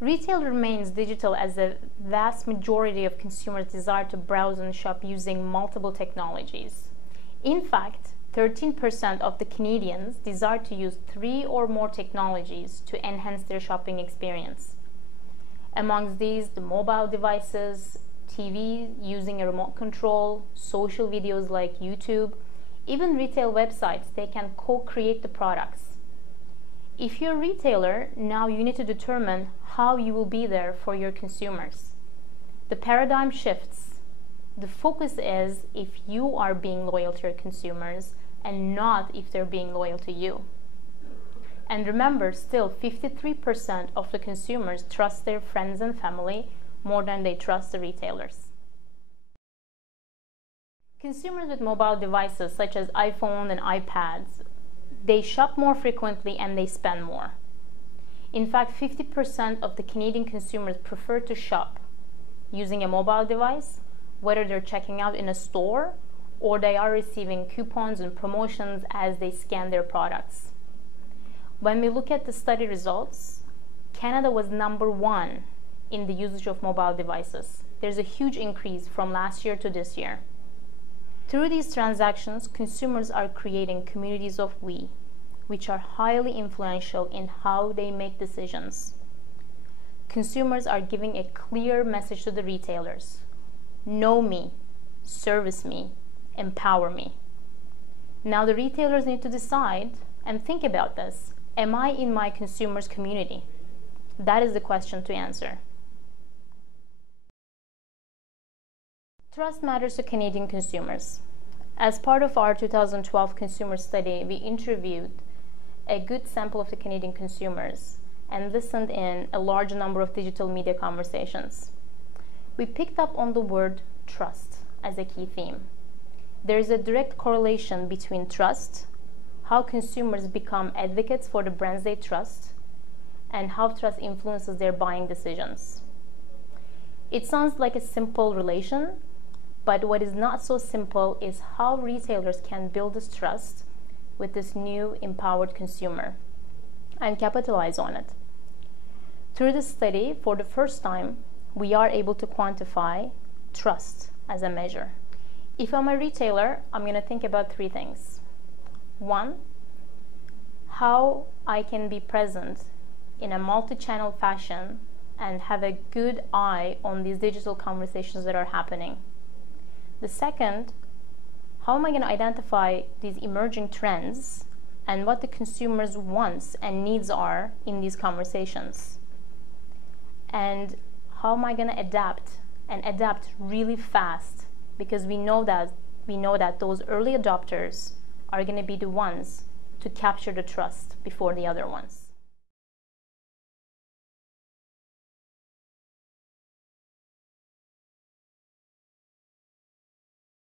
Retail remains digital as the vast majority of consumers desire to browse and shop using multiple technologies. In fact, 13% of the Canadians desire to use 3 or more technologies to enhance their shopping experience. Amongst these, the mobile devices, TV using a remote control, social videos like YouTube, even retail websites, they can co-create the products. If you're a retailer, now you need to determine how you will be there for your consumers. The paradigm shifts. The focus is if you are being loyal to your consumers and not if they're being loyal to you. And remember, still 53% of the consumers trust their friends and family more than they trust the retailers. Consumers with mobile devices such as iPhone and iPads, they shop more frequently and they spend more. In fact, 50% of the Canadian consumers prefer to shop using a mobile device, whether they're checking out in a store or they are receiving coupons and promotions as they scan their products. When we look at the study results, Canada was #1 in the usage of mobile devices. There's a huge increase from last year to this year. Through these transactions, consumers are creating communities of we, which are highly influential in how they make decisions. Consumers are giving a clear message to the retailers: know me, service me, empower me. Now the retailers need to decide and think about this. Am I in my consumers' community? That is the question to answer. Trust matters to Canadian consumers. As part of our 2012 consumer study, we interviewed a good sample of the Canadian consumers and listened in a large number of digital media conversations. We picked up on the word trust as a key theme. There is a direct correlation between trust, how consumers become advocates for the brands they trust, and how trust influences their buying decisions. It sounds like a simple relation, but what is not so simple is how retailers can build this trust with this new empowered consumer and capitalize on it. Through this study, for the first time, we are able to quantify trust as a measure. If I'm a retailer, I'm going to think about 3 things. 1, how I can be present in a multi-channel fashion and have a good eye on these digital conversations that are happening. The second, how am I going to identify these emerging trends and what the consumer's wants and needs are in these conversations? And how am I going to adapt really fast, because we know that those early adopters are going to be the ones to capture the trust before the other ones.